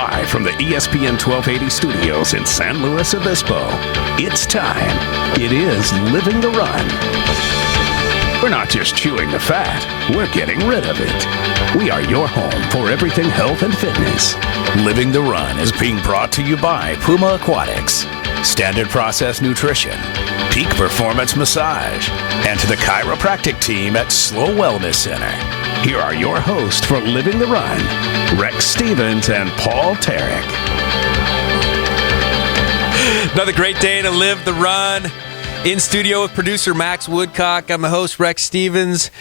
Live from the ESPN 1280 studios in San Luis Obispo, it's time. It is Living the Run. We're not just chewing the fat, we're getting rid of it. We are your home for everything health and fitness. Living the Run is being brought to you by Puma Aquatics, Standard Process Nutrition, Peak Performance Massage, and to the chiropractic team at Slow Wellness Center. Here are your hosts for Living the Run, Rex Stevens and Paul Tarek. Another great day to live the run. In studio with producer Max Woodcock. I'm the host, Rex Stevens.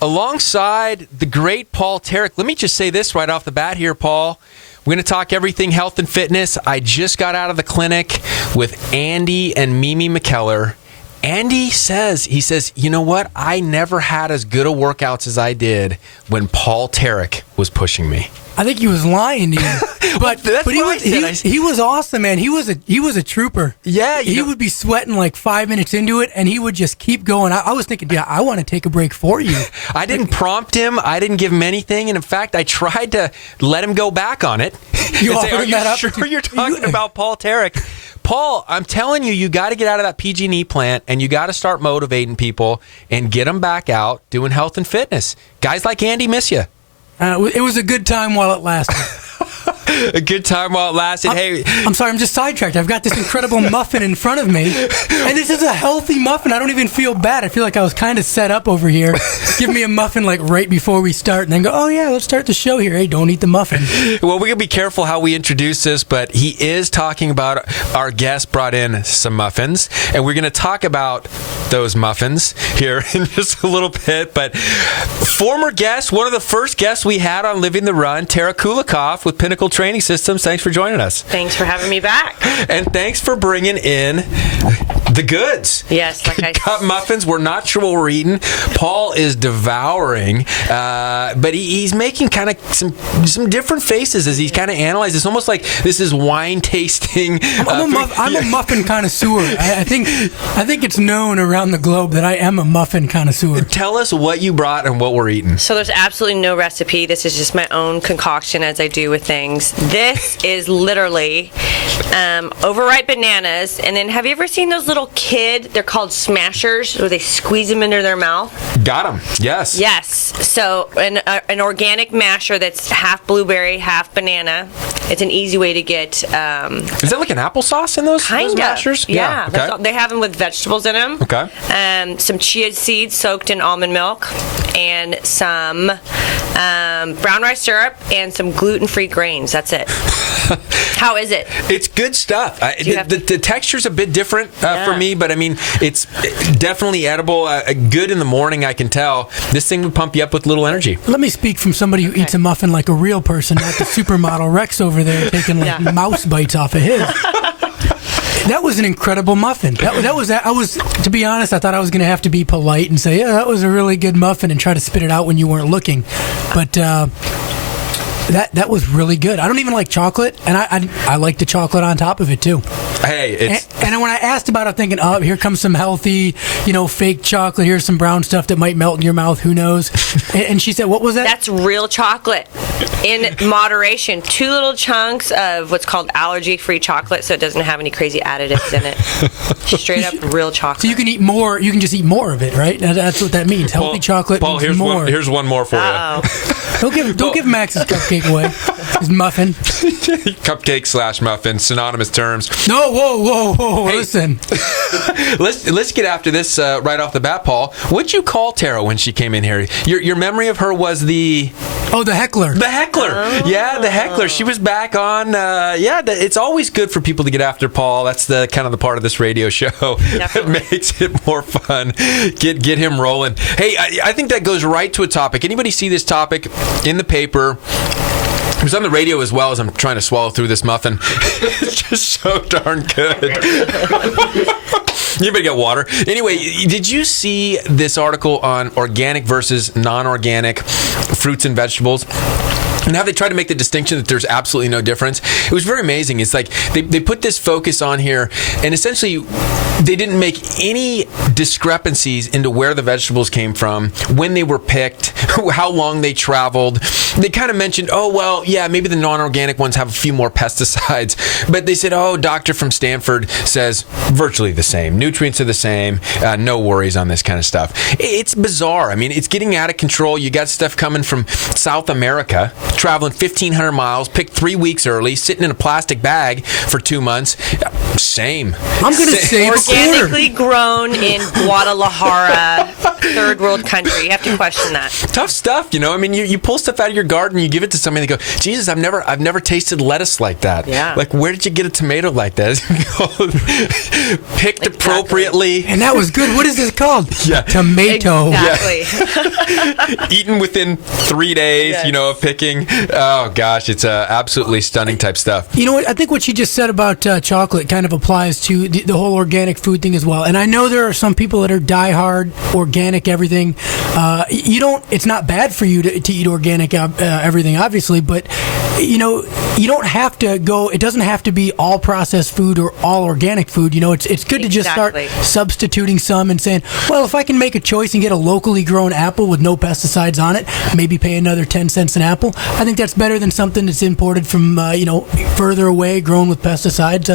Alongside the great Paul Tarek. Let me just say this right off the bat here, Paul. We're going to talk everything health and fitness. I just got out of the clinic with Andy and Mimi McKellar. Andy says, you know what? I never had as good a workouts as I did when Paul Tarek was pushing me. I think he was lying to you, but he was awesome, man. He was a trooper. Yeah, he would be sweating like 5 minutes into it, and he would just keep going. I was thinking, yeah, I want to take a break for you. I didn't prompt him. I didn't give him anything, and in fact, I tried to let him go back on it. You and say, are you sure you're talking about Paul Tarek? Paul, I'm telling you, you got to get out of that PG&E plant, and you got to start motivating people and get them back out doing health and fitness. Guys like Andy miss you. It was a good time while it lasted. A good time while it lasted. I'm sorry, I'm just sidetracked. I've got this incredible muffin in front of me, and this is a healthy muffin. I don't even feel bad. I feel like I was kind of set up over here. Give me a muffin like right before we start, and then go, oh yeah, let's start the show here. Hey, don't eat the muffin. Well, we're going to be careful how we introduce this, but he is talking about our guest brought in some muffins, and we're going to talk about those muffins here in just a little bit. But former guest, one of the first guests we had on Living the Run, Tara Kulikov with Pinnacle Training Systems. Thanks for joining us. Thanks for having me back. And thanks for bringing in the goods. Yes, like I got muffins. We're not sure what we're eating. Paul is devouring, but he's making kind of some different faces as he's kind of analyzed. It's almost like this is wine tasting. I'm a muffin connoisseur. I think it's known around the globe that I am a muffin connoisseur. Tell us what you brought and what we're eating. So there's absolutely no recipe. This is just my own concoction as I do with things. This is literally overripe bananas. And then have you ever seen those little they're called smashers, where they squeeze them into their mouth? Got them. Yes. Yes. So an organic masher that's half blueberry, half banana. It's an easy way to get... is that like an applesauce in those mashers? Yeah. Okay. They have them with vegetables in them. Okay. Some chia seeds soaked in almond milk, and some brown rice syrup, and some gluten-free grains. That's it. How is it? It's good stuff. The texture's a bit different for me, but I mean, it's definitely edible. Good in the morning, I can tell. This thing would pump you up with little energy. Let me speak from somebody who eats a muffin like a real person, not the supermodel Rex over there taking mouse bites off of his. That was an incredible muffin. To be honest, I thought I was going to have to be polite and say, yeah, that was a really good muffin, and try to spit it out when you weren't looking. But that was really good. I don't even like chocolate, and I like the chocolate on top of it too. Hey, and when I asked about it, I'm thinking, oh, here comes some healthy, fake chocolate. Here's some brown stuff that might melt in your mouth. Who knows? And she said, what was that? That's real chocolate in moderation. 2 little chunks of what's called allergy-free chocolate, so it doesn't have any crazy additives in it. Straight up real chocolate. So you can eat more. You can just eat more of it, right? That's what that means. Healthy chocolate. Paul, means more. Here's one more for you. Don't give Max his cupcake away. His muffin. Cupcake / muffin, synonymous terms. No, whoa, hey, listen. Let's get after this right off the bat, Paul. What'd you call Tara when she came in here? Your memory of her was the heckler. The heckler. Oh. Yeah, the heckler. She was back on. It's always good for people to get after Paul. That's the kind of the part of this radio show that makes it more fun. Get him rolling. Hey, I think that goes right to a topic. Anybody see this topic in the paper? It was on the radio as well as I'm trying to swallow through this muffin. It's just so darn good. You better get water. Anyway, did you see this article on organic versus non-organic fruits and vegetables? And how they try to make the distinction that there's absolutely no difference. It was very amazing. It's like they put this focus on here, and essentially they didn't make any discrepancies into where the vegetables came from, when they were picked, how long they traveled. They kind of mentioned, oh, well, yeah, maybe the non-organic ones have a few more pesticides. But they said, oh, doctor from Stanford says virtually the same. Nutrients are the same. No worries on this kind of stuff. It's bizarre. I mean, it's getting out of control. You got stuff coming from South America, traveling 1,500 miles, picked 3 weeks early, sitting in a plastic bag for 2 months. Same. I'm going to say organically grown in Guadalajara, third world country. You have to question that. Tough stuff, you know. I mean, you pull stuff out of your garden, you give it to somebody, they go, Jesus, I've never tasted lettuce like that. Yeah. Like, where did you get a tomato like that? Picked appropriately. And that was good. What is this called? Yeah. Tomato. Exactly. Eaten within 3 days, Yes. you know, of picking. Oh, gosh, it's absolutely stunning type stuff. You know what? I think what you just said about chocolate kind of applies to the whole organic food thing as well. And I know there are some people that are diehard organic everything. It's not bad for you to eat organic everything, obviously, but you don't have to go. It doesn't have to be all processed food or all organic food. You know, it's good to just start substituting some and saying, well, if I can make a choice and get a locally grown apple with no pesticides on it, maybe pay another 10 cents an apple. I think that's better than something that's imported from further away, grown with pesticides.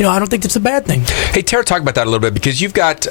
I don't think that's a bad thing. Hey, Tara, talk about that a little bit, because you've got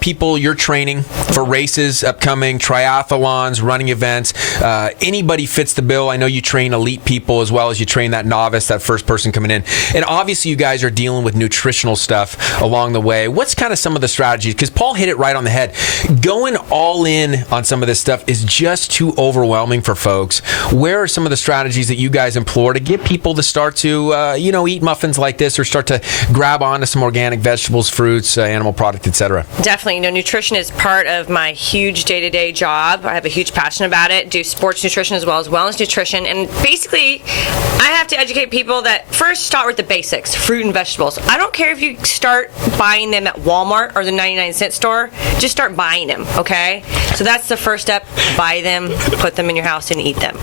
people you're training for races upcoming, triathlons, running events. Anybody fits the bill. I know you train elite people as well as you train that novice, that first person coming in. And obviously you guys are dealing with nutritional stuff along the way. What's kind of some of the strategies? Because Paul hit it right on the head. Going all in on some of this stuff is just too overwhelming for folks. Where are some of the strategies that you guys employ to get people to start to, eat muffins like this, or start to grab onto some organic vegetables, fruits, animal product, etc.? Definitely. Nutrition is part of my huge day-to-day job. I have a huge passion about it. Do sports nutrition as well as wellness nutrition. And basically, I have to educate people that first start with the basics, fruit and vegetables. I don't care if you start buying them at Walmart or the 99-cent store. Just start buying them, okay? So that's the first step. Buy them, put them in your house, and eat them.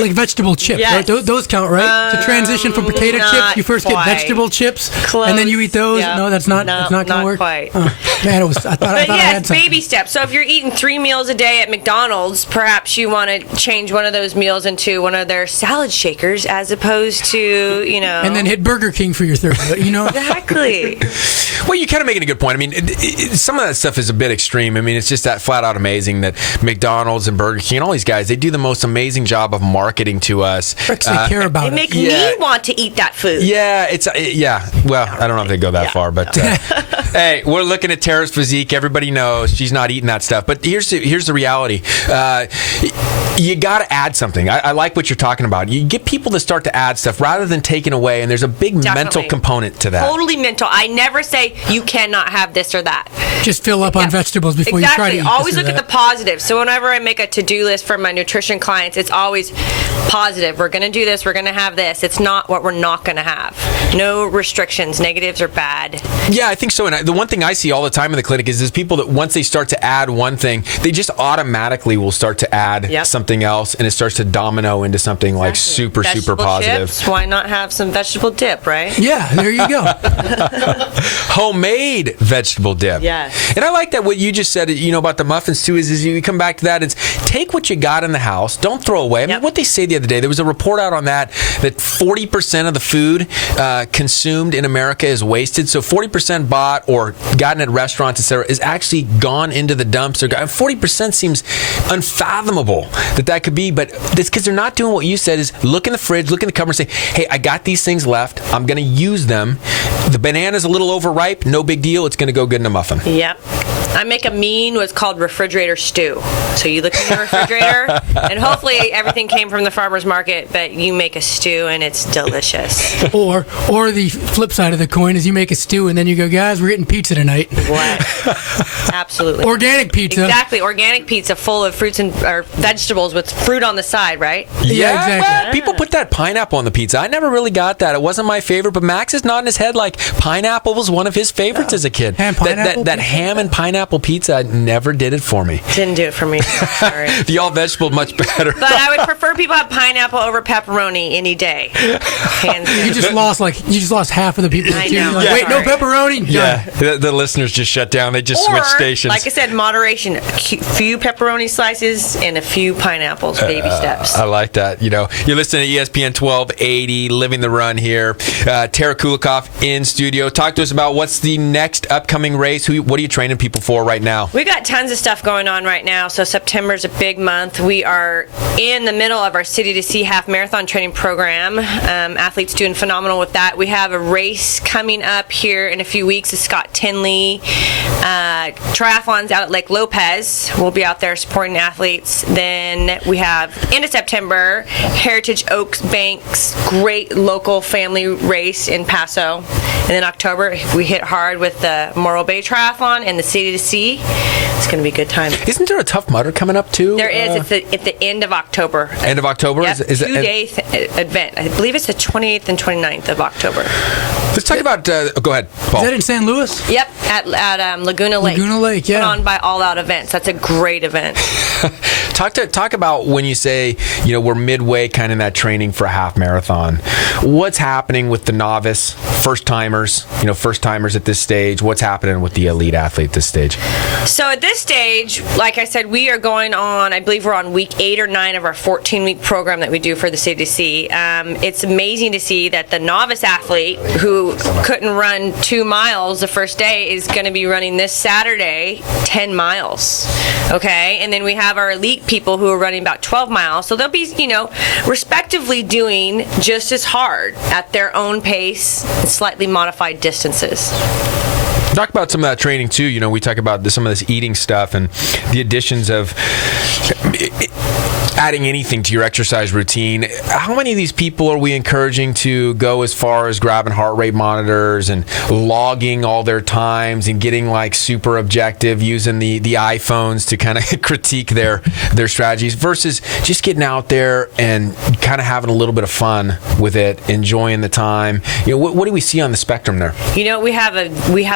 Like vegetable chips, Yes. right? Those count, right? To transition from potato chips, you first get vegetable chips, and then you eat those. Yep. No, that's not going to work. Quite. Oh, man, I thought I had something. Baby steps. So if you're eating 3 meals a day at McDonald's, perhaps you want to change one of those meals into one of their salad shakers, as opposed to, And then hit Burger King for your third. Exactly. Well, you're kind of making a good point. I mean, some of that stuff is a bit extreme. I mean, it's just that flat out amazing that McDonald's and Burger King and all these guys, they do the most amazing job of marketing to us. They care about They make me want to eat that food. Yeah, well, I don't know if they go that far, but hey, we're looking at Tara's physique. Everybody knows she's not eating that stuff. But here's the reality. You got to add something. I like what you're talking about. You get people to start to add stuff rather than taking away, and there's a big mental component to that. Totally mental. I never say you cannot have this or that. Just fill up on vegetables before you try to eat Always this or look at the positive. So whenever I make a to-do list for my nutrition clients, it's always positive. We're going to do this. We're going to have this. It's not what we're not going to have. No restrictions. Negatives are bad. Yeah, I think so. And the one thing I see all the time in the clinic is people that once they start to add one thing, they just automatically will start to add something else, and it starts to domino into something like super positive. Chips, why not have some vegetable dip, right? Yeah, there you go. Homemade vegetable dip. Yes. And I like that what you just said, about the muffins too, is you come back to that. It's take what you got in the house. Don't throw away. I mean, what they say the other day, there was a report out on that 40% of the food consumed in America is wasted. So 40% bought or gotten at restaurants, etc., is actually gone into the dumps. 40% seems unfathomable that could be, but it's because they're not doing what you said, is look in the fridge, look in the cupboard and say, hey, I got these things left. I'm going to use them. The banana's a little overripe. No big deal. It's going to go good in a muffin. Yep. I make a mean what's called refrigerator stew. So you look in the refrigerator, and hopefully everything came from the farmer's market, but you make a stew and it's delicious. Or the flip side of the coin is you make a stew and then you go, guys, we're getting pizza tonight. What? Absolutely. Organic pizza. Exactly. Organic pizza full of fruits or vegetables with fruit on the side, right? Yeah, exactly. Well, people put that pineapple on the pizza. I never really got that. It wasn't my favorite, but Max is nodding his head like pineapple was one of his favorites as a kid. Ham, pineapple that ham and pineapple pineapple pizza never did it for me. Didn't do it for me. Sorry. The all vegetable much better. But I would prefer people have pineapple over pepperoni any day. Hands down. You just lost half of the people. I that tuned in. know. Like, Yeah. wait, no pepperoni. Yeah, the listeners just shut down. They just switched stations. Like I said, moderation. A few pepperoni slices and a few pineapples. Baby steps. I like that. You're listening to ESPN 1280, Living the Run here. Tara Kulikov in studio. Talk to us about what's the next upcoming race. What are you training people for right now? We got tons of stuff going on right now. So September's a big month. We are in the middle of our City to Sea half marathon training program. Athletes doing phenomenal with that. We have a race coming up here in a few weeks. The Scott Tinley triathlons out at Lake Lopez. We'll be out there supporting athletes. Then we have end of September, Heritage Oaks Banks, great local family race in Paso. And then October, we hit hard with the Morro Bay Triathlon and the City to Sea. It's going to be a good time. Isn't there a Tough Mudder coming up too? There is. It's at the end of October. End of October? Yep, Is it 2-day event. I believe it's the 28th and 29th of October. Let's talk about. Go ahead, Paul. Is that in San Luis? Yep, at Laguna Lake. Laguna Lake, yeah. Put on by All Out Events. That's a great event. Talk about when you say we're midway kind of in that training for a half marathon. What's happening with the novice, first timers at this stage? What's happening with the elite athlete at this stage? So at this stage, like I said, we are going on, I believe we're on week 8 or 9 of our 14-week program that we do for the City to Sea. It's amazing to see that the novice athlete who couldn't run 2 miles the first day is going to be running this Saturday 10 miles. Okay? And then we have our elite people who are running about 12 miles. So they'll be, respectively doing just as hard at their own pace and slightly modified distances. Talk about some of that training too. We talk about some of this eating stuff and the additions of adding anything to your exercise routine. How many of these people are we encouraging to go as far as grabbing heart rate monitors and logging all their times and getting like super objective, using the iPhones to kind of critique their strategies versus just getting out there and kind of having a little bit of fun with it, enjoying the time? What do we see on the spectrum there? We have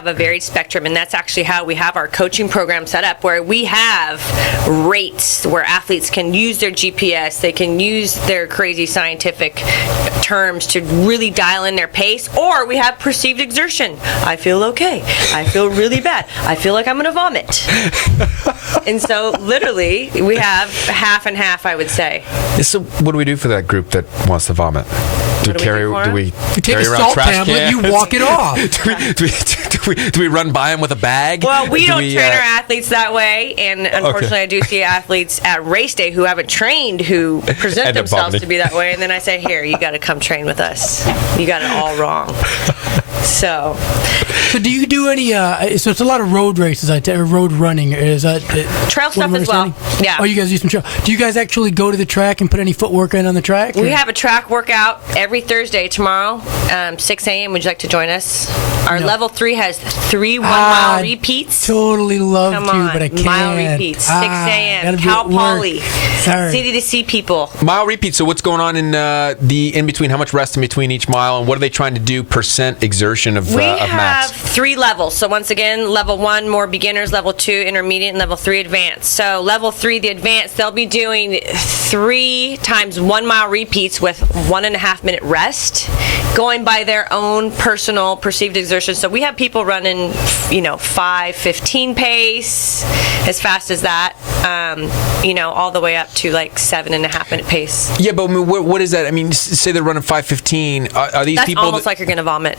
a varied spectrum, and that's actually how we have our coaching program set up, where we have rates where athletes can use their GPS, they can use their crazy scientific terms to really dial in their pace, or we have perceived exertion. I feel okay. I feel really bad. I feel like I'm going to vomit. And so literally we have half and half, I would say. So what do we do for that group that wants to vomit? Do we You take carry a around salt trash tablet, cans? you walk it off. do we run by them with a bag? Well, we don't train our athletes that way, and unfortunately, I do see athletes at race day who haven't trained who present End up themselves vomiting. to be that way, and then I say, "Here, you got to come train with us. You got it all wrong." So do you do any? So it's a lot of road races, road running. Is that trail stuff as well? Yeah. Oh, you guys do some trail. Do you guys actually go to the track and put any footwork in on the track? We have a track workout every Thursday tomorrow, 6 a.m. Would you like to join us? Our level 3 has 3 1-mile repeats. Totally love Come to, on, but I can't. mile repeats, 6 a.m. Cal Poly, City to Sea people. Mile repeats. So what's going on in the in between? How much rest in between each mile, and what are they trying to do? Percent exertion of We max. have 3 levels. So once again, level 1 more beginners, level 2 intermediate, and level 3 advanced. So level 3, the advanced, they'll be doing 3 times 1 mile repeats with 1.5 minute rest, going by their own personal perceived exertion. So we have people running, 5:15 pace, as fast as that, all the way up to like 7.5 minute pace. Yeah, but I mean, what is that? I mean, say they're running 5:15. Are these That's people? almost like you're going to vomit.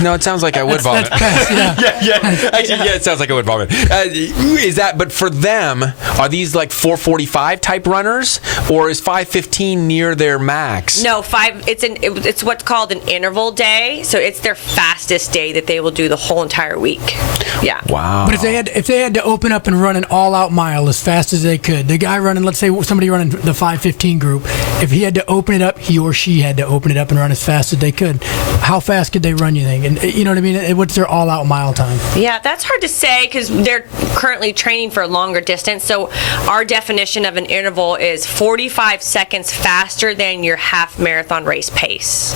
No, it sounds like I would vomit. yeah. Actually, it sounds like I would vomit. Is that? But for them, are these like 4:45 type runners, or is 5:15 near their max? No, 5. It's what's called an interval day. So it's their fastest day that they will do the whole entire week. Yeah. Wow. But if they had to open up and run an all-out mile as fast as they could, the guy running, let's say somebody running the 5:15 group, if he had to open it up, he or she had to open it up and run as fast as they could. How fast could they run, you think? And you know what I mean? What's their all-out mile time? Yeah, that's hard to say because they're currently training for a longer distance. So our definition of an interval is 45 seconds faster than your half marathon race pace.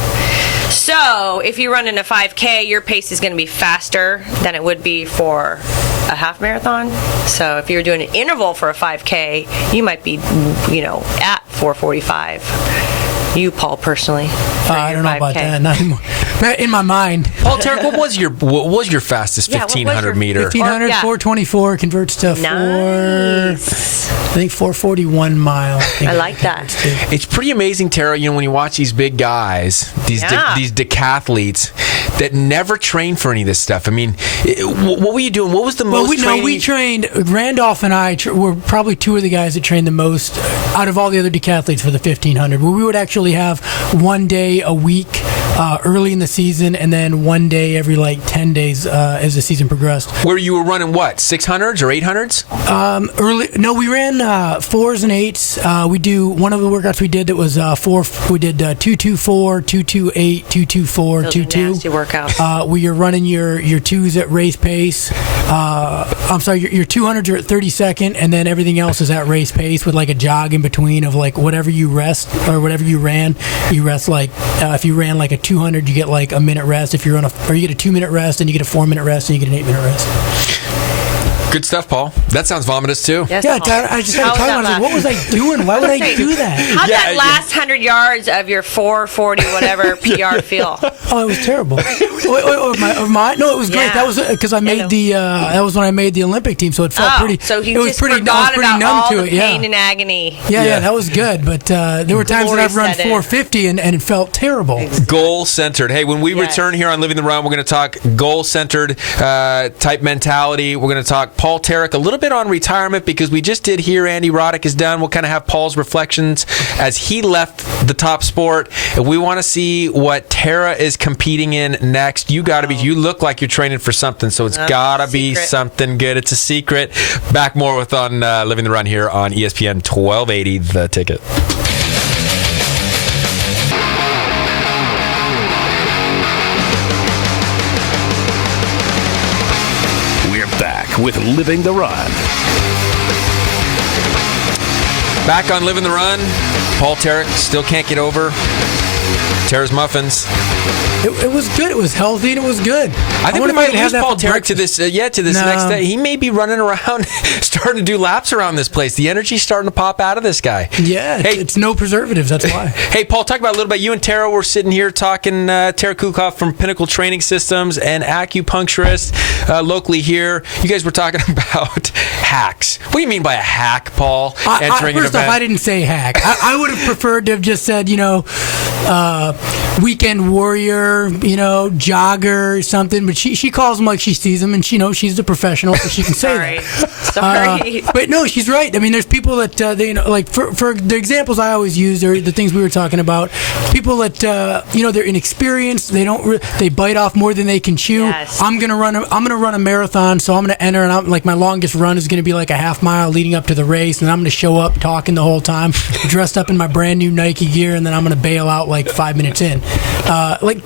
So if you run in a 5K, your pace is going to be faster than it would be for a half marathon. So if you're doing an interval for a 5K, you might be, at 4:45. You, Paul, personally. I don't know about that. Not anymore. In my mind. Paul Tarek, what was your fastest 1,500 meter? 1,500, 424 converts to I think 441 mile. I like that. It's pretty amazing, Tara, when you watch these big guys, these decathletes that never train for any of this stuff. I mean, what were you doing? What was the most training? We trained, Randolph and I were probably two of the guys that trained the most out of all the other decathletes for the 1,500, where we would actually have one day a week early in the season, and then one day every 10 days as the season progressed. Where you were running what, 600s or 800s? We ran 4s and 8s. We do one of the workouts we did that was 4. We did 224, 228, 224, 22. Nasty workouts. Where you're running your 2s at race pace. I'm sorry, your 200s are at 32nd, and then everything else is at race pace with a jog in between of whatever you rest or whatever you ran. You rest if you ran a 200, you get a minute rest. If you're you get a 2-minute rest, and you get a 4-minute rest, and you get an 8-minute rest. Good stuff, Paul. That sounds vomitous too. Yes, yeah, I just had to talk about it. What was I doing? Why would I do that? How'd that last 100 yards of your 4:40 whatever PR feel? Oh, it was terrible. Of mine? No, it was great. That was because I made that was when I made the Olympic team, so it felt pretty. So it was pretty about numb all to the it. pain and agony. Yeah, that was good. But there were times that I've run 450 and it felt terrible. Exactly. Goal-centered. Hey, when we return here on Living the Run, we're going to talk goal-centered type mentality. We're going to talk Paul Tarek a little bit on retirement, because we just did hear Andy Roddick is done. We'll kind of have Paul's reflections as he left the top sport. If we want to see what Tara is competing in next, you look like you're training for something, so it's gotta be something good. It's a secret. Back more with on Living the Run here on ESPN 1280 The Ticket. With Living the Run. Back on Living the Run. Paul Tarek still can't get over Tara's Muffins. It was good. It was healthy, and it was good. I think we might lose Paul Tarek to this next day. He may be running around, starting to do laps around this place. The energy's starting to pop out of this guy. Yeah, it's no preservatives. That's why. Hey, Paul, talk about a little bit. You and Tara were sitting here talking. Tara Kulikov from Pinnacle Training Systems, and acupuncturist locally here. You guys were talking about hacks. What do you mean by a hack, Paul? First off, I didn't say hack. I would have preferred to have just said, weekend warrior, jogger or something. But she calls them like she sees them, and she knows she's the professional, so she can say that. Sorry. But no, she's right. I mean, there's people that for the examples I always use are the things we were talking about. People that they're inexperienced. They bite off more than they can chew. Yes. I'm gonna run a marathon, so I'm gonna enter, and my longest run is gonna be a half mile leading up to the race, and I'm gonna show up talking the whole time, dressed up in my brand new Nike gear, and then I'm gonna bail out 5 minutes in.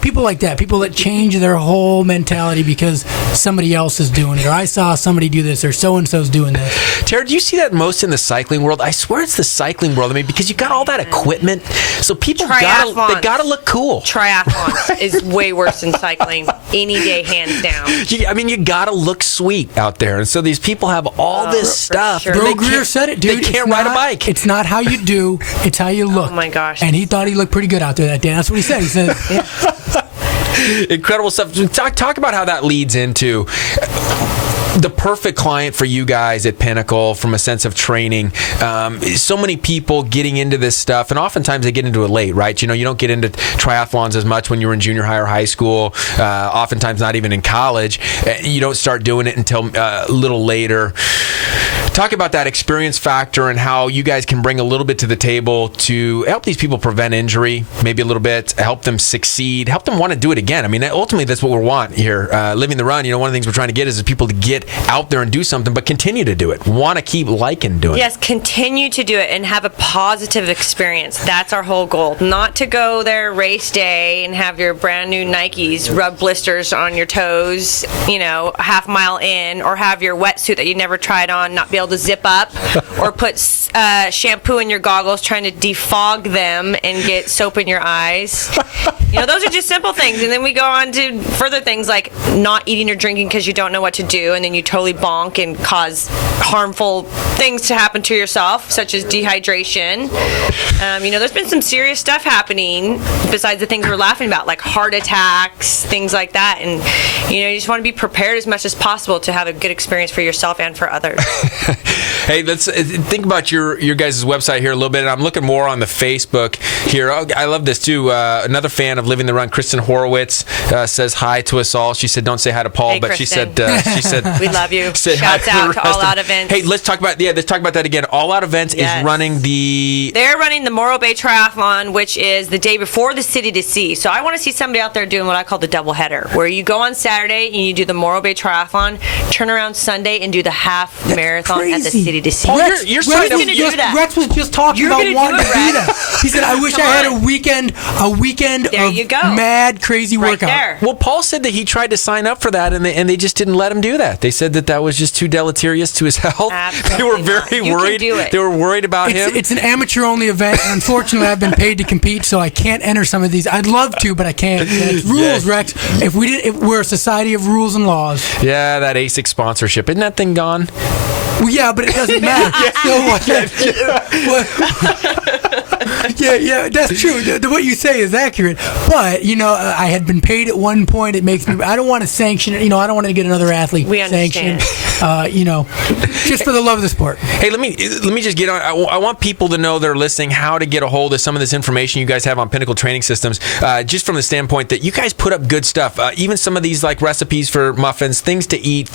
People like that, people that change their whole mentality because somebody else is doing it, or I saw somebody do this, or so-and-so's doing this. Tara, do you see that most in the cycling world? I swear it's the cycling world. I mean, because you got all that equipment, so people gotta look cool. Triathlons is way worse than cycling any day, hands down. You gotta look sweet out there, and so these people have all this stuff. Sure. Bro Greer said it, dude. They can't ride a bike. It's not how you do, it's how you look. Oh my gosh. And he thought he looked pretty good out there that day. That's what he said. He said, incredible stuff. Talk about how that leads into the perfect client for you guys at Pinnacle from a sense of training. So many people getting into this stuff, and oftentimes they get into it late, right? You don't get into triathlons as much when you were in junior high or high school, oftentimes not even in college. You don't start doing it until a little later. Talk about that experience factor and how you guys can bring a little bit to the table to help these people prevent injury, maybe a little bit, help them succeed, help them want to do it again. I mean, ultimately, that's what we want here. Living the Run, one of the things we're trying to get is people to get out there and do something, but continue to do it. Want to keep liking doing it. Yes, continue to do it and have a positive experience. That's our whole goal. Not to go there race day and have your brand new Nikes rub blisters on your toes, half mile in, or have your wetsuit that you never tried on not be able able to zip up, or put shampoo in your goggles trying to defog them and get soap in your eyes. Those are just simple things. And then we go on to further things like not eating or drinking because you don't know what to do, and then you totally bonk and cause harmful things to happen to yourself, such as dehydration. There's been some serious stuff happening besides the things we're laughing about, like heart attacks, things like that. And you just want to be prepared as much as possible to have a good experience for yourself and for others. Hey, let's think about your guys' website here a little bit. And I'm looking more on the Facebook here. I love this too. Another fan of Living the Run, Kristen Horowitz, says hi to us all. She said, "Don't say hi to Paul," hey, but Kristen. she said, "We love you." Shouts out to All Out Events. Hey, let's talk about that again. All Out Events is running They're running the Morro Bay Triathlon, which is the day before the City to Sea. So I want to see somebody out there doing what I call the double header, where you go on Saturday and you do the Morro Bay Triathlon, turn around Sunday and do the half marathon at the City to Sea. You're Rex was just talking about wanting to do that. He said, "I wish I had a weekend there of you go. mad, crazy Right workout." there. Well, Paul said that he tried to sign up for that, and they just didn't let him do that. They said that was just too deleterious to his health. Absolutely they were very not. worried. You can do it. They were worried about him. It's an amateur-only event, and unfortunately, I've been paid to compete, so I can't enter some of these. I'd love to, but I can't. It's rules, Rex. If we're a society of rules and laws. Yeah, that ASIC sponsorship. Isn't that thing gone? Well, yeah, but it doesn't matter. Yeah, that's true. What you say is accurate. But, I had been paid at one point. It makes me, I don't want to sanction it. I don't want to get another athlete sanctioned. Just for the love of the sport. Hey, let me just get on. I want people to know that are listening how to get a hold of some of this information you guys have on Pinnacle Training Systems, just from the standpoint that you guys put up good stuff. Even some of these like recipes for muffins, things to eat,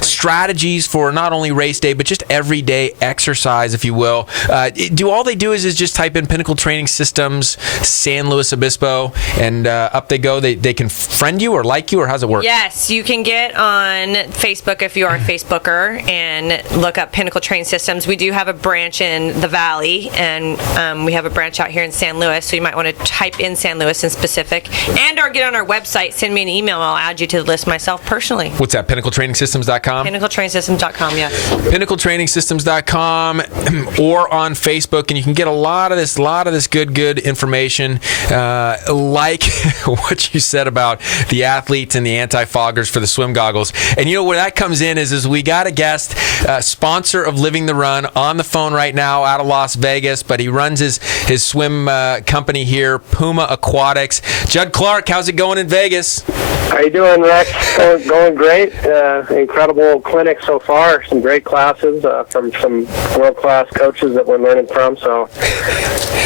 strategies for not only race day, but just everyday exercise, if you will. All they do is just type in Pinnacle Training Systems, San Luis Obispo, and up they go. They can friend you or like you, or how's it work? Yes, you can get on Facebook if you are a Facebooker and look up Pinnacle Training Systems. We do have a branch in the Valley, and we have a branch out here in San Luis, so you might want to type in San Luis in specific, or get on our website, send me an email, and I'll add you to the list myself personally. What's that, PinnacleTrainingSystems.com? PinnacleTrainingSystems.com, yes. PinnacleTrainingSystems.com or on Facebook, and you can get a lot of this good information, like what you said about the athletes and the anti-foggers for the swim goggles. And where that comes in is we got a guest, sponsor of Living the Run, on the phone right now out of Las Vegas, but he runs his swim company here, Puma Aquatics. Judd Clark, how's it going in Vegas? How you doing, Rex? Going great. Incredible clinic so far. Some great classes from some world-class coaches that we're learning from. So,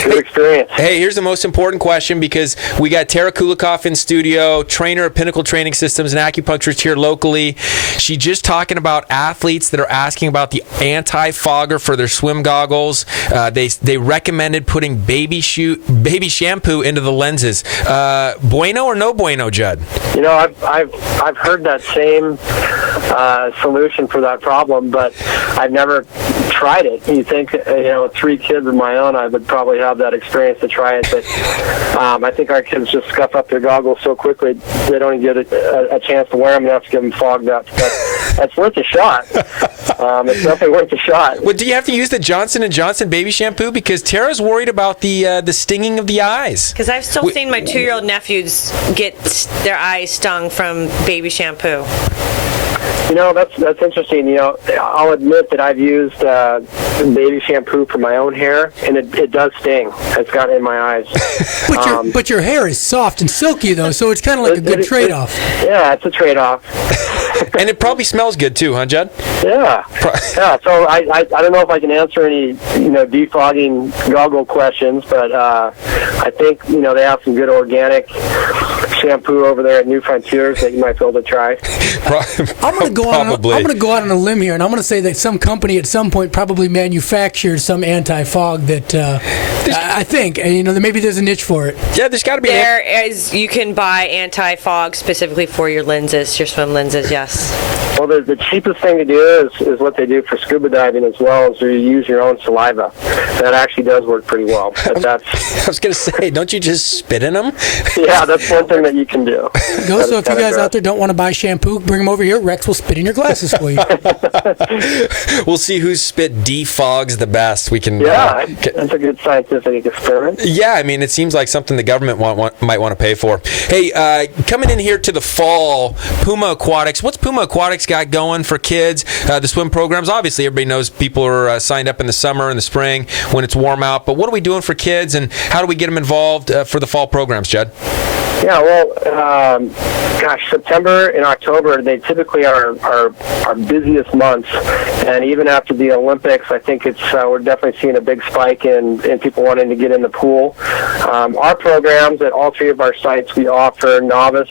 good experience. Hey, here's the most important question, because we got Tara Kulikov in studio, trainer at Pinnacle Training Systems, an acupuncturist here locally. She's just talking about athletes that are asking about the anti-fogger for their swim goggles. They recommended putting baby shampoo into the lenses. Bueno or no bueno, Judd? I've heard that same solution for that problem, but I've never tried it. You think, 3 kids of my own, I would probably have that experience to try it, but I think our kids just scuff up their goggles so quickly they don't even get a chance to wear them. You have to give them fogged up. But that's worth a shot. It's definitely worth a shot. Well, do you have to use the Johnson & Johnson baby shampoo? Because Tara's worried about the stinging of the eyes. Because I've still seen my 2-year-old nephews get their eyes stung from baby shampoo. That's interesting. I'll admit that I've used baby shampoo for my own hair, and it does sting. It's gotten in my eyes. But your hair is soft and silky, though, so it's kind of like a good trade-off. Yeah, it's a trade-off. And it probably smells good too, huh, Judd? Yeah. So I don't know if I can answer any defogging goggle questions, but I think they have some good organic shampoo over there at New Frontiers that you might be able to try. I'm going to go out on a limb here, and I'm going to say that some company at some point probably manufactured some anti-fog that I think, maybe there's a niche for it. Yeah, there's got to be. You can buy anti-fog specifically for your lenses, your swim lenses, yes. Well, the cheapest thing to do is what they do for scuba diving as well, is you use your own saliva. That actually does work pretty well. But I was going to say, don't you just spit in them? Yeah, that's one something that you can do. So if you guys out there don't want to buy shampoo, bring them over here. Rex will spit in your glasses for you. We'll see whose spit defogs the best. We can. Yeah, that's a good scientific experiment. Yeah, I mean, it seems like something the government might want to pay for. Hey, coming in here to the fall, Puma Aquatics. What's Puma Aquatics got going for kids? The swim programs. Obviously, everybody knows people are signed up in the summer and the spring when it's warm out. But what are we doing for kids, and how do we get them involved for the fall programs, Judd? Yeah, well, September and October, they typically are our busiest months. And even after the Olympics, I think we're definitely seeing a big spike in people wanting to get in the pool. Our programs at all three of our sites, we offer novice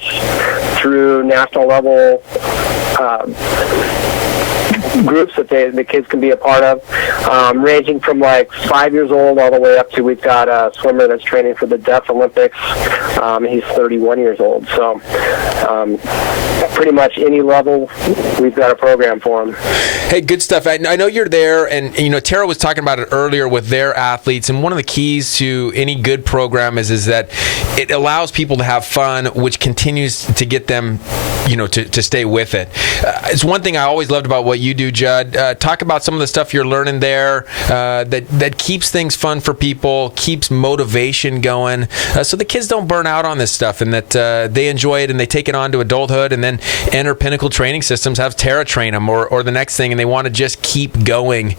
through national level groups that the kids can be a part of, ranging from like 5 years old all the way up to, we've got a swimmer that's training for the Deaf Olympics. He's 31 years old. So pretty much any level, we've got a program for him. Hey, good stuff. I know you're there, and Tara was talking about it earlier with their athletes, and one of the keys to any good program is that it allows people to have fun, which continues to get them to stay with it. It's one thing I always loved about what you do, Judd. Talk about some of the stuff you're learning there that keeps things fun for people, keeps motivation going, so the kids don't burn out on this stuff, and that they enjoy it and they take it on to adulthood and then enter Pinnacle Training Systems, have Tara train them or the next thing, and they want to just keep going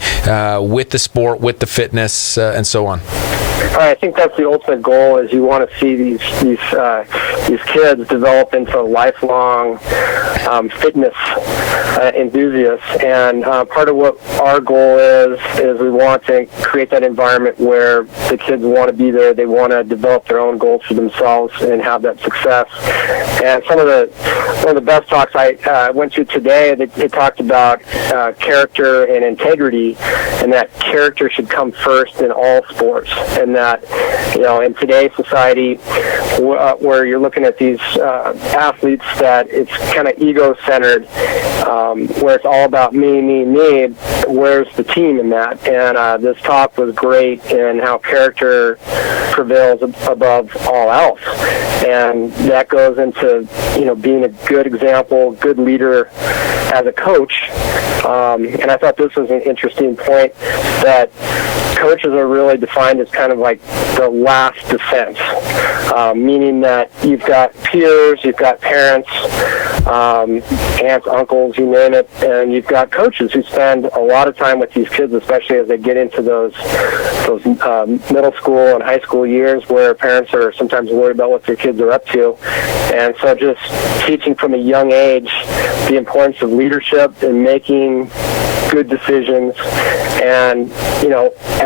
with the sport, with the fitness, and so on. I think that's the ultimate goal, is you want to see these kids develop into lifelong fitness enthusiasts. And part of what our goal is we want to create that environment where the kids want to be there. They want to develop their own goals for themselves and have that success. And one of the best talks I went to today, they talked about character and integrity, and that character should come first in all sports. And that, in today's society, where you're looking at these athletes that it's kind of ego-centered, where it's all about me, where's the team in that? And this talk was great in how character prevails above all else. And that goes into, being a good example, good leader as a coach. And I thought this was an interesting point, that coaches are really defined as kind of like the last defense, meaning that you've got peers, you've got parents, aunts, uncles, you name it, and you've got coaches who spend a lot of time with these kids, especially as they get into those middle school and high school years, where parents are sometimes worried about what their kids are up to. And so just teaching from a young age the importance of leadership and making good decisions. And,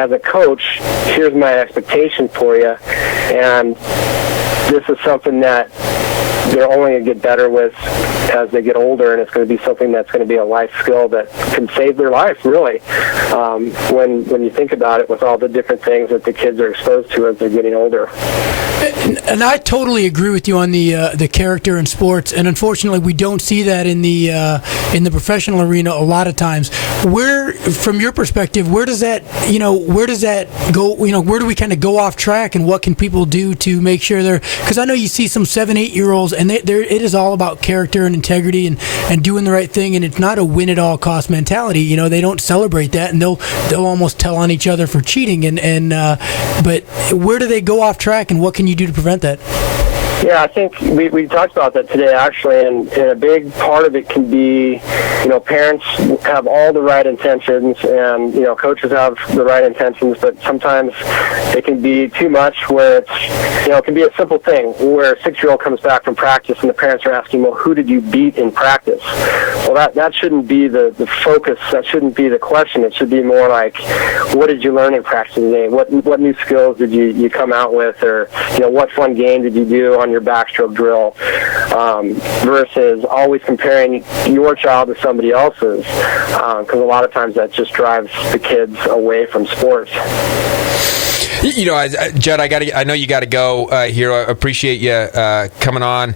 as a coach, here's my expectation for you. And this is something that they're only going to get better with as they get older, and it's going to be something that's going to be a life skill that can save their life, really, when you think about it, with all the different things that the kids are exposed to as they're getting older. And I totally agree with you on the character in sports, and unfortunately, we don't see that in the professional arena a lot of times. Where, from your perspective, where does that go? Where do we kind of go off track, and what can people do to make sure they're? Because I know you see some 7-8-year-olds, and it is all about character and integrity and doing the right thing, and it's not a win-at-all-cost mentality. They don't celebrate that, and they'll almost tell on each other for cheating. But where do they go off track, and what can you do to prevent that? Yeah, I think we talked about that today, actually, and a big part of it can be, parents have all the right intentions, and, coaches have the right intentions, but sometimes it can be too much, where it's, it can be a simple thing, where a 6-year-old comes back from practice and the parents are asking, well, who did you beat in practice? Well, that shouldn't be the focus. That shouldn't be the question. It should be more like, what did you learn in practice today? What new skills did you come out with? Or, what fun game did you do on your backstroke drill, versus always comparing your child to somebody else's, because a lot of times that just drives the kids away from sports. Judd, I know you got to go here. I appreciate you coming on.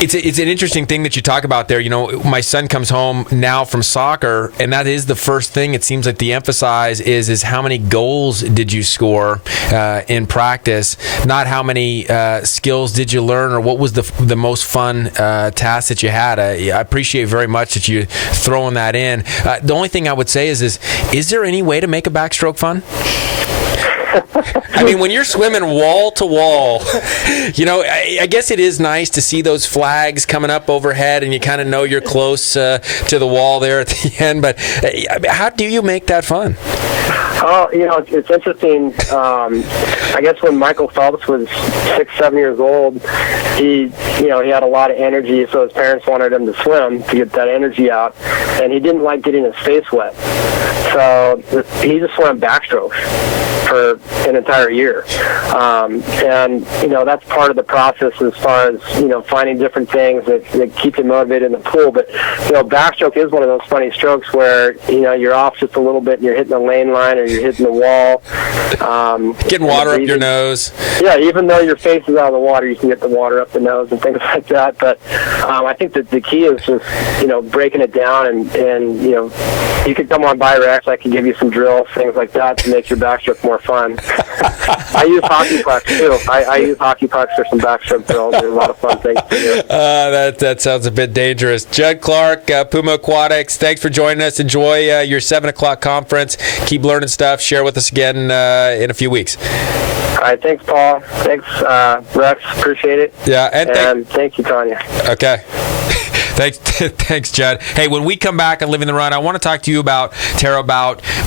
It's an interesting thing that you talk about there. My son comes home now from soccer, and that is the first thing it seems like the emphasis is how many goals did you score in practice, not how many skills did you learn or what was the most fun task that you had. I appreciate very much that you throwing that in. The only thing I would say is there any way to make a backstroke fun? I mean, when you're swimming wall to wall, I guess it is nice to see those flags coming up overhead and you kind of know you're close to the wall there at the end. But how do you make that fun? Oh, it's interesting. I guess when Michael Phelps was 6, 7 years old, he had a lot of energy, so his parents wanted him to swim to get that energy out, and he didn't like getting his face wet. So he just swam backstrokes for an entire year. And that's part of the process as far as, finding different things that keep you motivated in the pool. But, backstroke is one of those funny strokes where, you're off just a little bit and you're hitting the lane line or you're hitting the wall. Getting water up your nose. Yeah, even though your face is out of the water, you can get the water up the nose and things like that. But I think that the key is just, breaking it down and you could come on by Rex. I can give you some drills, things like that to make your backstroke more fun. I use hockey pucks too. I use hockey pucks for some backstroke drills. There's a lot of fun things to do. That sounds a bit dangerous. Judd Clark, Puma Aquatics, thanks for joining us. Enjoy your 7 o'clock conference. Keep learning stuff. Share with us again in a few weeks. All right, thanks, Paul. Thanks, Rex. Appreciate it. Yeah, and thank you, Tanya. Okay. Thanks, Judd. Hey, when we come back on Living the Run, I want to talk to you about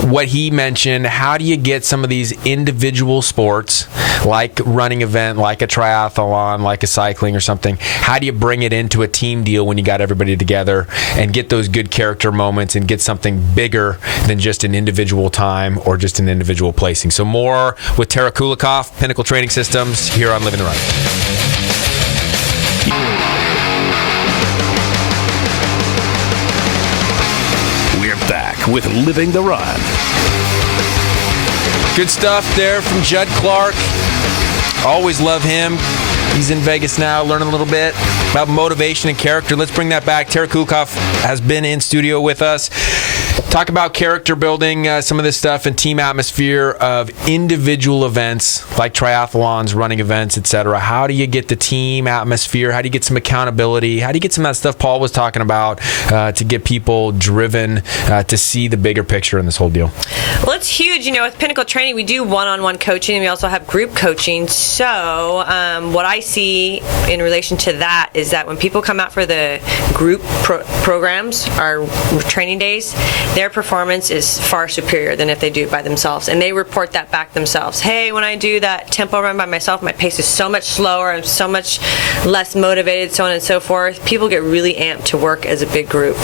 what he mentioned. How do you get some of these individual sports, like running event, like a triathlon, like a cycling or something? How do you bring it into a team deal when you got everybody together and get those good character moments and get something bigger than just an individual time or just an individual placing? So more with Tara Kulikov, Pinnacle Training Systems, here on Living the Run. Back with Living the Run. Good stuff there from Judd Clark. Always love him. He's in Vegas now, learning a little bit about motivation and character. Let's bring that back. Tara Kulikov has been in studio with us. Talk about character building, some of this stuff, and team atmosphere of individual events like triathlons, running events, etc. How do you get the team atmosphere? How do you get some accountability? How do you get some of that stuff Paul was talking about to get people driven to see the bigger picture in this whole deal? Well, it's huge. With Pinnacle Training, we do one-on-one coaching, and we also have group coaching. So what I see in relation to that is that when people come out for the group programs, our training days, their performance is far superior than if they do it by themselves. And they report that back themselves. Hey, when I do that tempo run by myself, my pace is so much slower, I'm so much less motivated, so on and so forth. People get really amped to work as a big group.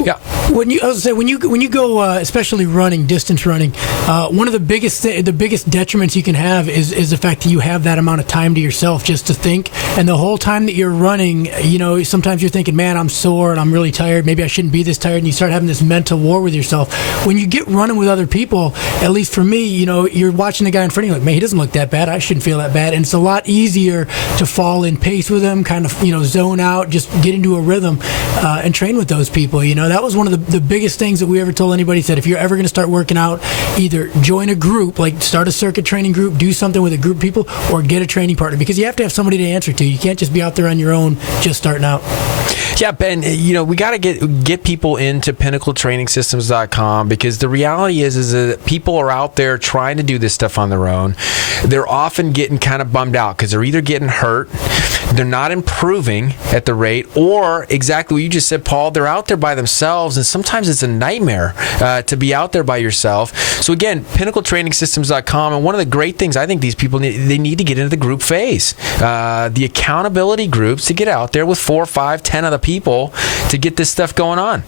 Yeah. When you go, especially running, distance running, one of the biggest detriments you can have is the fact that you have that amount of time to yourself just to think. And the whole time that you're running, sometimes you're thinking, man, I'm sore and I'm really tired. Maybe I shouldn't be this tired. And you start having this mental war with yourself. When you get running with other people, at least for me, you're watching the guy in front of you like, man, he doesn't look that bad. I shouldn't feel that bad. And it's a lot easier to fall in pace with him, kind of, zone out, just get into a rhythm and train with those people. That was one of the biggest things that we ever told anybody. Said, if you're ever going to start working out, either join a group, like start a circuit training group, do something with a group of people, or get a training partner, because you have to have somebody to answer to. You can't just be out there on your own just starting out. Yeah, Ben, we got to get people into pinnacletrainingsystems.com, because the reality is that people are out there trying to do this stuff on their own. They're often getting kind of bummed out because they're either getting hurt, they're not improving at the rate, or exactly what you just said, Paul, they're out there by themselves, and sometimes it's a nightmare to be out there by yourself. So again, pinnacletrainingsystems.com, and one of the great things I think these people need to get into the group phase, the accountability groups, to get out there with 4, 5, 10 other people to get this stuff going on.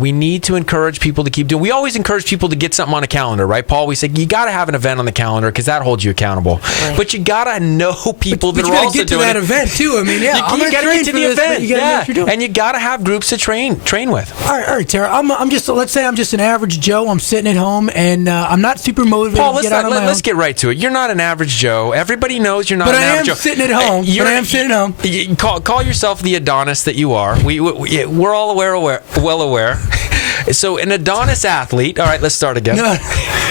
We need to encourage people to keep doing. We always encourage people to get something on a calendar, right, Paul? We say you got to have an event on the calendar because that holds you accountable. Right. But you got to know people that are also doing that event. too. I mean, I'm you going to gotta train get to for the this, but event. you got to know what you're doing. And you got to have groups to train with. All right, Tara. I'm just. Let's say I'm just an average Joe. I'm sitting at home, and I'm not super motivated Paul, to get out on my own. let's get right to it. You're not an average Joe. Everybody knows you're not But an I am average Joe. sitting at home. You're- But I am sitting at home. You call yourself the Adonis that you are. We're all well aware. So an Adonis athlete. All right, let's start again. No.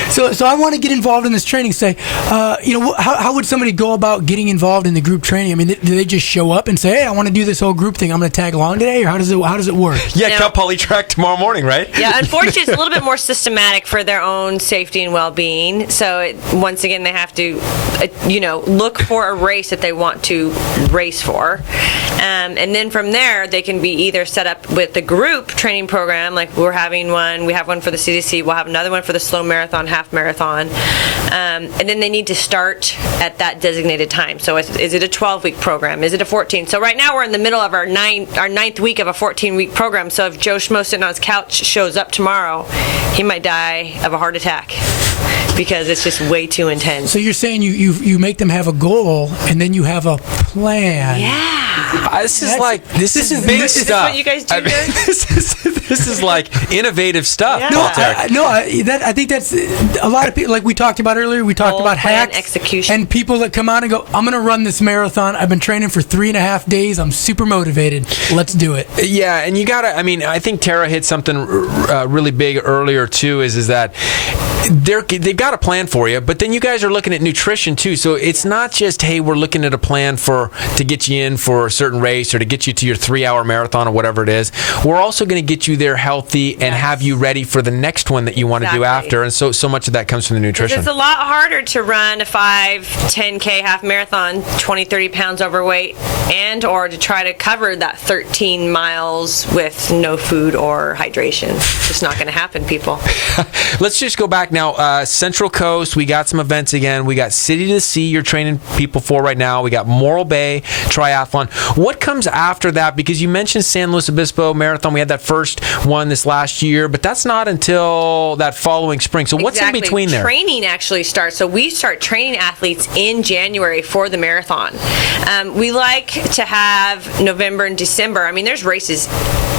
So I want to get involved in this training. Say, how would somebody go about getting involved in the group training? I mean, do they just show up and say, "Hey, I want to do this whole group thing. I'm going to tag along today," or how does it work? Yeah, No. Cal Poly track tomorrow morning, right? Yeah, unfortunately, it's a little bit more systematic for their own safety and well-being. So once again, they have to, look for a race that they want to race for, and then from there, they can be either set up with the group training program, like we're having one. We have one for the CDC. We'll have another one for the slow marathon, half marathon, and then they need to start at that designated time. So is it a 12-week program? Is it a 14? So right now we're in the middle of our ninth week of a 14-week program. So if Joe Schmo sitting on his couch shows up tomorrow, he might die of a heart attack because it's just way too intense. So you're saying you make them have a goal, and then you have a plan. Yeah. This is big Is this stuff. what you guys do here? This is like innovative stuff. Yeah. Paul Tarek. I think that's a lot of people, like we talked about earlier. We talked Goal, about plan, hacks, execution. and people that come on and go, "I'm going to run this marathon. I've been training for 3.5 days. I'm super motivated. Let's do it." Yeah, and you gotta. I mean, I think Tara hit something really big earlier too. Is that they've got a plan for you, but then you guys are looking at nutrition too. So it's not just, hey, we're looking at a plan to get you in for a certain race or to get you to your 3-hour marathon or whatever it is. We're also going to get you there healthy and have you ready for the next one that you want to do after. And so much of that comes from the nutrition. It's a lot harder to run a 5, 10K half marathon, 20, 30 pounds overweight, and or to try to cover that 13 miles with no food or hydration. It's just not going to happen, people. Let's just go back now. Central Coast, we got some events again. We got City to Sea you're training people for right now. We got Morro Bay Triathlon. What comes after that? Because you mentioned San Luis Obispo Marathon. We had that first one this last year, but that's not until that following spring. So what's in between there? Training actually starts. So we start training athletes in January for the marathon. We like to have November and December. I mean, there's races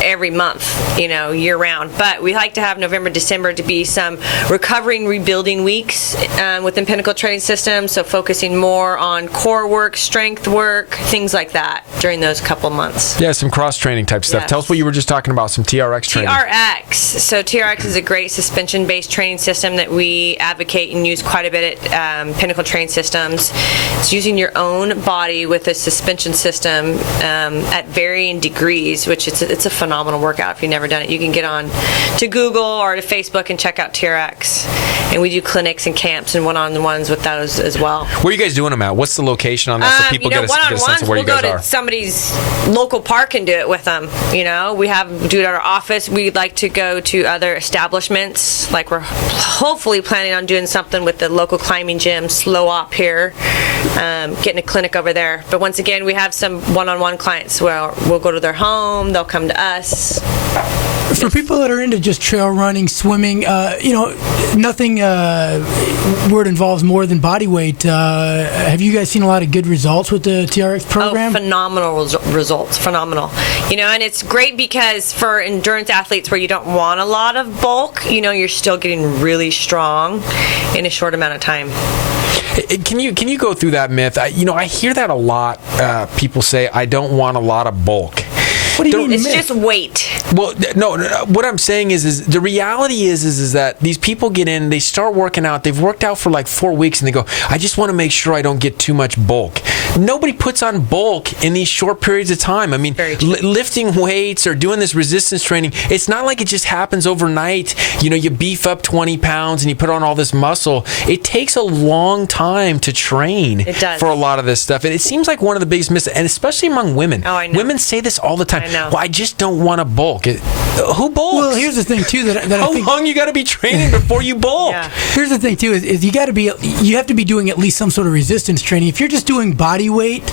every month, year round. But we like to have November, December to be some recovering, rebuilding weeks within Pinnacle Training System. So focusing more on core work, strength work, things like that during those couple months. Yeah, some cross-training type stuff. Yes. Tell us what you were just talking about, some TRX training. TRX. So TRX is a great suspension-based training system that we advocate and use quite a bit at Pinnacle Training Systems. It's using your own body with a suspension system at varying degrees, which it's a phenomenal workout. If you've never done it, you can get on to Google or to Facebook and check out TRX. And we do clinics and camps and one-on-ones with those as well. Where are you guys doing them at? What's the location on that so people get a sense of where you guys we'll go are? to somebody's local park and do it with them. We do it at our office. We'd like to go to other establishments. Like we're hopefully planning on doing something with the local climbing gym, Slow Op here, getting a clinic over there. But once again, we have some one-on-one clients where we'll go to their home, they'll come to us. For people that are into just trail running, swimming, nothing where it involves more than body weight. Have you guys seen a lot of good results with the TRX program? Oh, phenomenal results. Phenomenal. And it's great because for endurance athletes where you don't want a lot of bulk, you're still getting really strong in a short amount of time. Can you go through that myth? I hear that a lot. People say, I don't want a lot of bulk. What do you mean? It's just weight. Well, no. What I'm saying is the reality is that these people get in, they start working out. They've worked out for like 4 weeks, and they go, I just want to make sure I don't get too much bulk. Nobody puts on bulk in these short periods of time. I mean, lifting weights or doing this resistance training, it's not like it just happens overnight. You beef up 20 pounds and you put on all this muscle. It takes a long time to train. It does. For a lot of this stuff. And it seems like one of the biggest mistakes, and especially among women. Oh, I know. Women say this all the time. I know. Well, I just don't want to bulk. Who bulks? Well, here's the thing too that I How think. long you got to be training before you bulk? Yeah. Here's the thing too is you have to be doing at least some sort of resistance training. If you're just doing body weight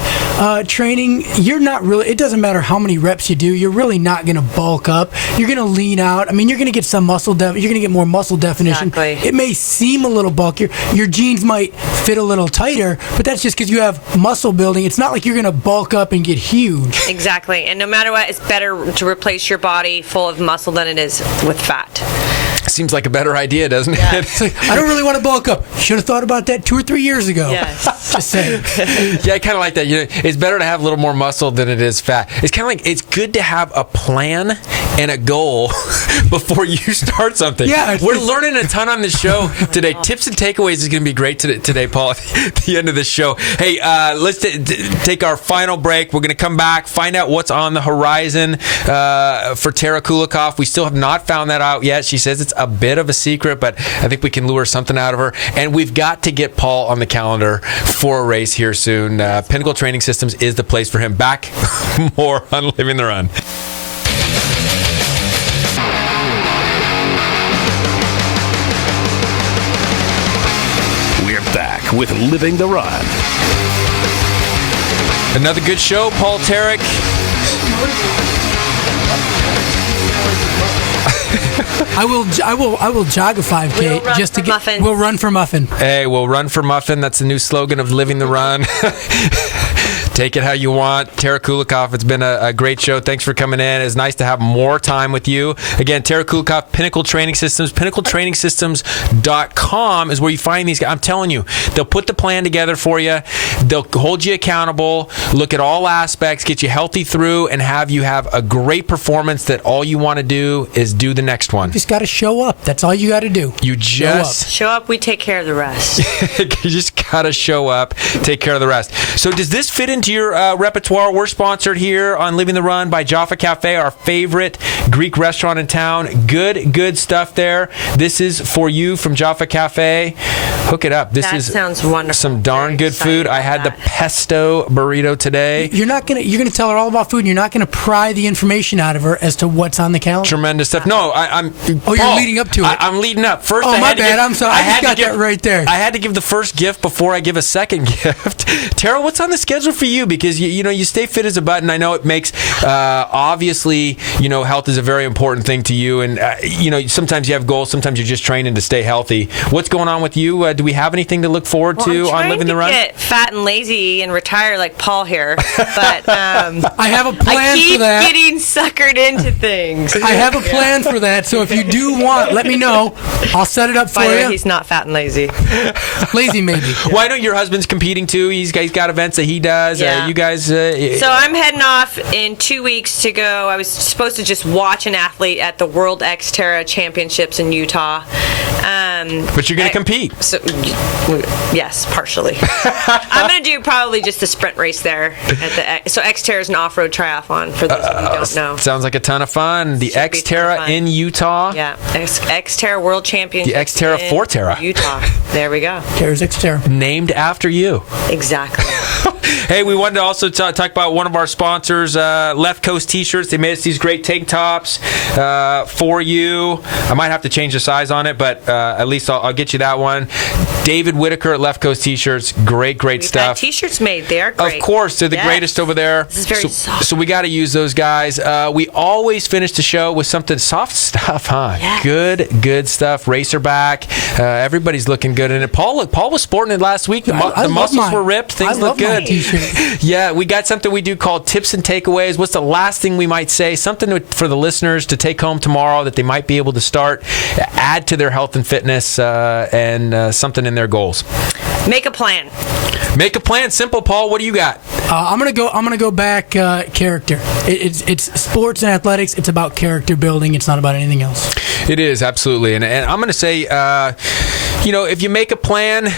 training, you're not really. It doesn't matter how many reps you do. You're really not going to bulk up. You're going to lean out. I mean, you're going to get some muscle. You're going to get more muscle definition. Exactly. It may seem a little bulkier. Your jeans might fit a little tighter, but that's just because you have muscle building. It's not like you're going to bulk up and get huge. Exactly. And no matter what, it's better to replace your body full of muscle than it is with fat. Seems like a better idea, doesn't it? It's like, I don't really want to bulk up. Should have thought about that 2 or 3 years ago. Yes. Just saying. Yeah, I kind of like that. It's better to have a little more muscle than it is fat. It's kind of like it's good to have a plan and a goal before you start something. Yeah, we're learning a ton on this show today. Tips and takeaways is going to be great today, Paul. At the end of the show, hey, let's take our final break. We're going to come back, find out what's on the horizon for Tara Kulikov. We still have not found that out yet. She says it's a bit of a secret, but I think we can lure something out of her. And we've got to get Paul on the calendar for a race here soon. Pinnacle Training Systems is the place for him. Back more on Living the Run. We're back with Living the Run. Another good show. Paul Tarek. I will jog a 5K We'll run just to for get. muffins. We'll run for muffin. Hey, we'll run for muffin. That's the new slogan of Living the Run. Take it how you want. Tara Kulikov, it's been a great show. Thanks for coming in. It's nice to have more time with you. Again, Tara Kulikov, Pinnacle Training Systems. PinnacleTrainingsystems.com is where you find these guys. I'm telling you, they'll put the plan together for you. They'll hold you accountable, look at all aspects, get you healthy through, and have you have a great performance that all you want to do is do the next one. You just got to show up. That's all you got to do. You just Show up, we take care of the rest. you just gotta show up, take care of the rest. So does this fit into your repertoire? We're sponsored here on Living the Run by Jaffa Cafe, our favorite Greek restaurant in town. Good stuff there. This is for you from Jaffa Cafe. Hook it up. This Sounds wonderful. some darn Very good food. excited I had the about that. pesto burrito today. You're gonna tell her all about food, and you're not gonna pry the information out of her as to what's on the calendar. Tremendous stuff. No, I'm. Oh, you're Paul, leading up to it. I'm leading up. First, Oh, I my had to bad. give- I'm sorry. I just had to got give- that right there. I had to give the first gift before I give a second gift. Tara, what's on the schedule for you? Because you stay fit as a button. I know it makes obviously health is a very important thing to you, and sometimes you have goals. Sometimes you're just training to stay healthy. What's going on with you? Do we have anything to look forward to I'm on Living the Run? trying to get fat and lazy and retire like Paul here, but I have a plan I for keep that. getting suckered into things. I have a plan for that. So if you do want, let me know. I'll set it up for By the way, you. he's not fat and lazy. Lazy maybe. Well, I know your husband's competing too. He's got events that he does. Yeah. You guys. So I'm heading off in 2 weeks to go. I was supposed to just watch an athlete at the World Xterra Championships in Utah. But you're going to compete. So, yes, partially. I'm going to do probably just the sprint race there. So Xterra is an off-road triathlon for those who don't know. Sounds like a ton of fun. The Should be a ton of Xterra fun. in Utah. Yeah, Xterra World Championship. The Xterra in Forterra. Utah. There we go. There's Xterra. Named after you. Exactly. Hey, we wanted to also talk about one of our sponsors, Left Coast T-shirts. They made us these great tank tops for you. I might have to change the size on it, but at least I'll get you that one. David Whitaker at Left Coast T-shirts. Great We've stuff. had T-shirts made. They are great. Of course, they're the Yes. greatest over there. This is very soft. So we got to use those guys. We always finish the show with something soft stuff, huh? Yes. Good stuff. Racerback. Everybody's looking good in it. Paul was sporting it last week. The I love muscles mine. were ripped. Things I look love my good. T-shirt. Yeah, we got something we do called tips and takeaways. What's the last thing we might say? Something for the listeners to take home tomorrow that they might be able to start, add to their health and fitness, and something in their goals. Make a plan. Make a plan. Simple, Paul. What do you got? I'm gonna go back character. It's sports and athletics. It's about character building. It's not about anything else. It is, absolutely. And I'm going to say, if you make a plan,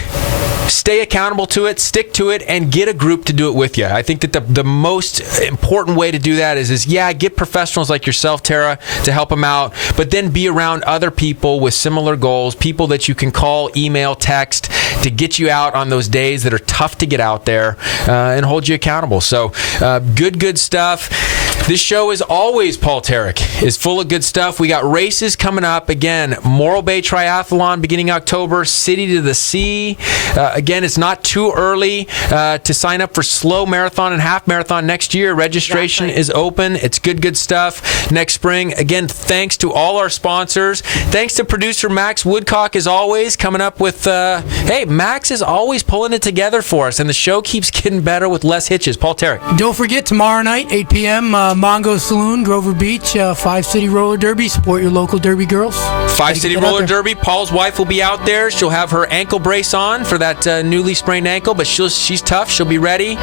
stay accountable to it, stick to it, and get a group to do it with you. I think that the most important way to do that is get professionals like yourself, Tara, to help them out, but then be around other people with similar goals, people that you can call, email, text, to get you out on those days that are tough to get out there and hold you accountable. So good stuff. This show is always, Paul Tarek, is full of good stuff. We got races coming up. Again, Morro Bay Triathlon beginning October, City to the Sea. Again, it's not too early to sign up for slow marathon and half marathon next year. Registration is open. It's good stuff next spring. Again, thanks to all our sponsors. Thanks to producer Max Woodcock, as always, coming up with, hey, Max is always pulling it together for us, and the show keeps getting better with less hitches. Paul Tarek. Don't forget, tomorrow night, 8 p.m., Mongo Saloon, Grover Beach, 5 City Roller Derby. Support your local Derby girls. 5 City Roller Derby. Paul's wife will be out there. She'll have her ankle brace on for that newly sprained ankle, but she's tough. She'll be ready.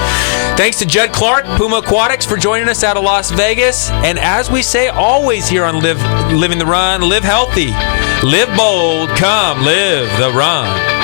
Thanks to Judd Clark, Puma Aquatics, for joining us out of Las Vegas. And as we say always here on Living the Run, live healthy, live bold, come live the run.